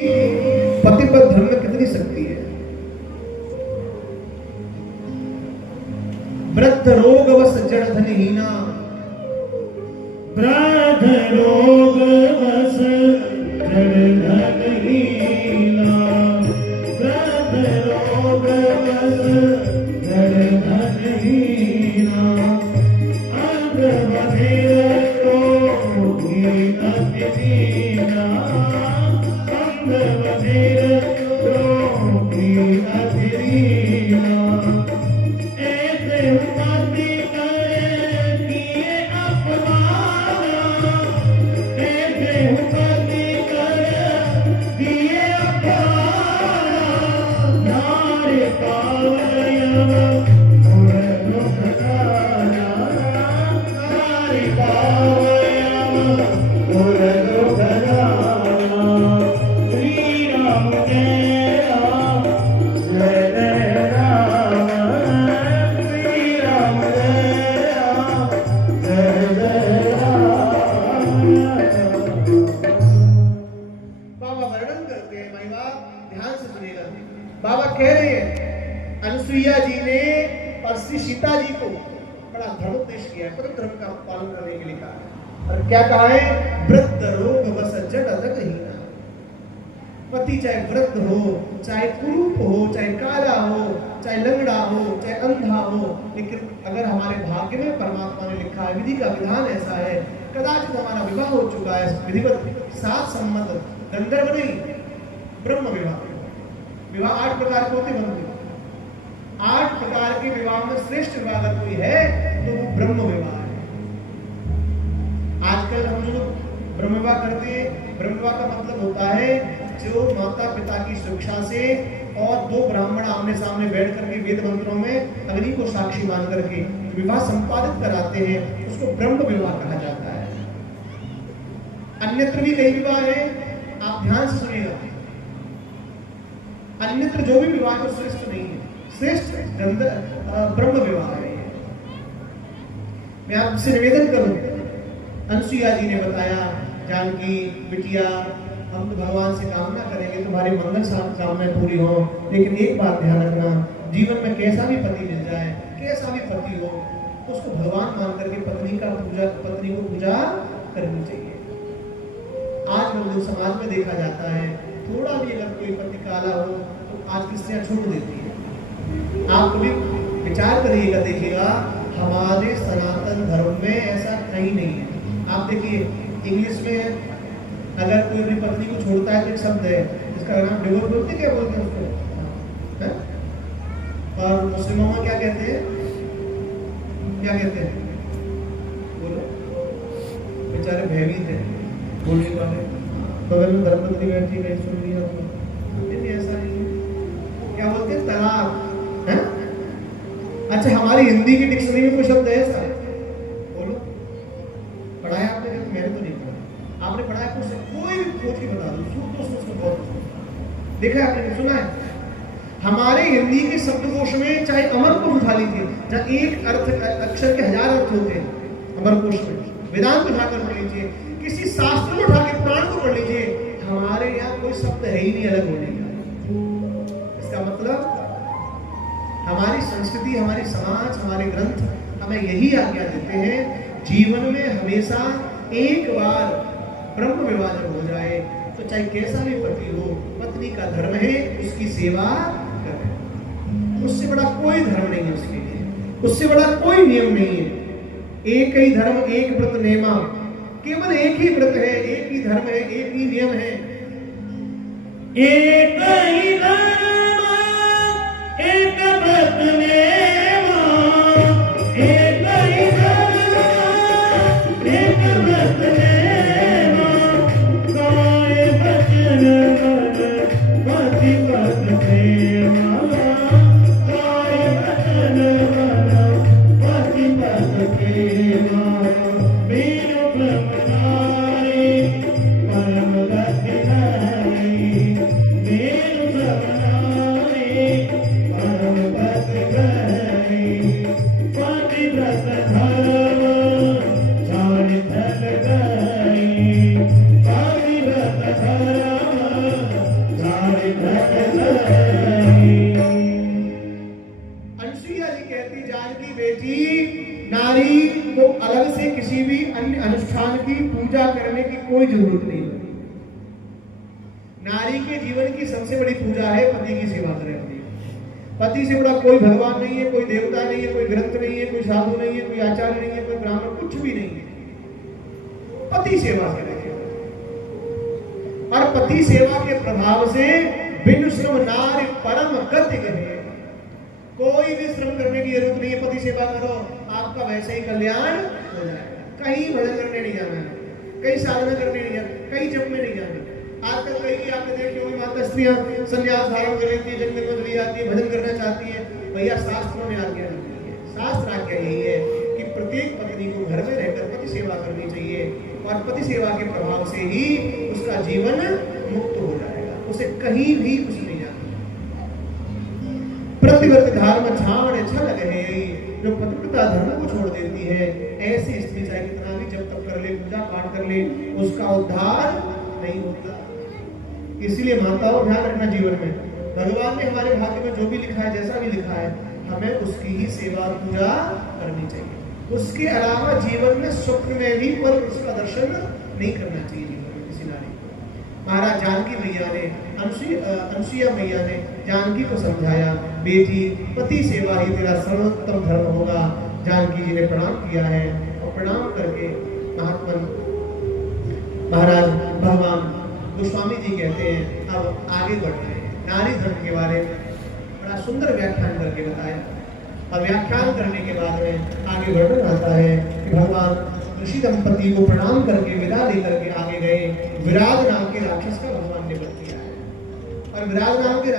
पति पर धर्म में कितनी शक्ति है। वृद्ध रोग वस जड़ धनहीना, वृद्ध रोग वस जड़ धनहीना, वृद्ध रोग वस जड़ धनहीना, अंग बधिर रोगी अति दीना, अंग बधिर रोगी अति दीना, बाबा कह रहे हैं अनुसुईया जी ने और श्री सीता जी को बड़ा धर्मोपदेश किया है, परम धर्म का पालन करने के लिए कहा है। और क्या कहा है, वृद्ध रोग वस जड़ धनहीना। पति चाहे वृद्ध हो, चाहे कुरूप हो, चाहे काला हो, चाहे लंगड़ा हो, चाहे अंधा हो, लेकिन अगर हमारे भाग्य में परमात्मा ने लिखा है, विधि का विधान ऐसा है, कदाचित हमारा विवाह हो चुका है विधिवत सात सम्मत, गंधर्व नहीं ब्रह्म विवाह। विवाह 8 प्रकार के होते बंधु, 8 प्रकार के विवाह में श्रेष्ठ विवाह अगर कोई है तो वो ब्रह्म विवाह है। आजकल हम जो ब्रह्म विवाह करते हैं, ब्रह्म विवाह का मतलब होता है जो माता पिता की शिक्षा से और 2 ब्राह्मण आमने सामने बैठ करके वेद मंत्रों में अग्नि को साक्षी मान करके विवाह संपादित कराते हैं, उसको ब्रह्म विवाह कहा जाता है। अन्यत्र भी कई विवाह है, आप ध्यान से सुनिएगा। अन्यत्र जो भी विवाह है श्रेष्ठ नहीं है, श्रेष्ठ ब्रह्म विवाह है। मैं आपसे निवेदन करूं, अनुसुईया जी ने बताया, जानकी बिटिया हम तो भगवान से कामना करेंगे तुम्हारी मंगल कामनाएं पूरी हो, लेकिन एक बात ध्यान रखना, जीवन में कैसा भी पति मिल जाए, कैसा भी पति हो, तो उसको भगवान मान करके पत्नी को पूजा करनी चाहिए। आज जो समाज में देखा जाता है, थोड़ा भी अगर कोई पति काला हो तो आज की स्त्रियां छोड़ देती है। आप कभी विचार करिएगा, देखिएगा हमारे सनातन धर्म में ऐसा कहीं नहीं है। आप देखिए इंग्लिश में अगर कोई अपनी पत्नी को छोड़ता है तो एक शब्द है जिसका नाम डिवोर्स बोलते, क्या बोलते हैं उसको है? और मुस्लिमों में क्या कहते हैं, क्या कहते हैं, बोलो, बेचारे भयभीत है बोलने वाले, बगल में धर्मपत्नी बैठी नहीं सुन लिया तो नहीं, ऐसा नहीं है। क्या बोलते हैं, तलाक है? अच्छा, हमारी हिंदी की डिक्शनरी में कोई शब्द है ऐसा, बोलो, पढ़ाया आपने? मैंने तो नहीं पढ़ा, आपने पढ़ाया कुछ? कोई भी खोज के बता दो, उसमें बहुत देखा आपने, सुना है? हमारे हिंदी के शब्दकोश में चाहे अमरकोश उठा लीजिए, जहाँ एक अक्षर के 1000 अर्थ होते हैं अमरकोश में, वेदांत उठा कर पढ़ लीजिए, किसी शास्त्र में उठा के पुराण को पढ़ लीजिए, हमारे यहाँ कोई शब्द है ही नहीं अलग होने का। इसका मतलब हमारी संस्कृति, हमारी समाज, हमारे ग्रंथ हमें यही आज्ञा देते हैं, जीवन में हमेशा एक बार ब्रह्म विवाह जब हो जाए तो चाहे कैसा भी पति हो, पत्नी का धर्म है उसकी सेवा करें। उससे बड़ा कोई धर्म नहीं है उसके लिए, उससे बड़ा कोई नियम नहीं है। एक ही धर्म एक व्रत नेमा, केवल एक ही व्रत है, एक ही धर्म है, एक ही नियम है। एक ही धर्म एक व्रत नेमा, एक ही धर्म एक व्रत नेमा, गाए भजन मन पति पत प्रेमा, गाए भजन मन पति पत प्रेमा, मेरु ब्रह्मचारी परम गति हरि, पूजा करने की कोई जरूरत नहीं होती। नारी के जीवन की सबसे बड़ी पूजा है पति की सेवा करनी। पति से बड़ा कोई भगवान नहीं है, कोई देवता नहीं है, कोई ग्रंथ नहीं है, कोई साधु नहीं है, कोई आचार्य नहीं है, कोई ब्राह्मण, कुछ भी नहीं है। पति सेवा करेंगे और पति सेवा के प्रभाव से बिनु श्रम नारी परम गति कहे। कोई भी श्रम करने की जरूरत नहीं है, पति सेवा करो, आपका वैसे ही कल्याण हो जाएगा। कहीं भजन करने नहीं जाना है, कहीं साधना करने नहीं जाना, कहीं जप में नहीं जाना। आजकल कहीं आपने देखे होंगे माता स्त्रियां संन्यास धारण कर लेती है, जंगल में चली जाती है, भजन करना चाहती है। भैया शास्त्रों में आज्ञा नहीं है। शास्त्र आज्ञा यही है कि प्रत्येक पत्नी को घर में रहकर पति सेवा करनी चाहिए और पति सेवा के प्रभाव से ही उसका जीवन मुक्त हो जाएगा, उसे कहीं भी कुछ नहीं जाना। प्रतिव्रत धर्म छावण छल गए, जो पतिव्रता धर्म को छोड़ देती है, ऐसी स्त्री चाहे कितना भी जब तक कर ले, पूजा पाठ कर ले, उसका उद्धार नहीं होता। इसलिए माताओं ध्यान रखना जीवन में, भगवान ने हमारे भाग्य में जो भी लिखा है, जैसा भी लिखा है, हमें उसकी ही सेवा पूजा करनी चाहिए। उसके अलावा जीवन में स्वप्न में भी पर उसका दर्शन नहीं करना चाहिए जीवन में किसी नारी को। महाराज जानकी मैया ने, अनुसुईया मैया ने जानकी को समझाया, बेटी पति सेवा ही तेरा सर्वोत्तम धर्म होगा। जानकी जी ने प्रणाम किया है और प्रणाम करके महात्मा महाराज भगवान गोस्वामी जी कहते हैं अब आगे बढ़ रहे हैं। नारी धर्म के बारे में बड़ा सुंदर व्याख्यान करके बताया और व्याख्यान करने के बाद में आगे वर्णन आता है कि भगवान ऋषि दंपति को प्रणाम करके विदा लेकर के आगे गए। विराग नाम के राक्षस का भगवान ने वध किया है और विराग नाम के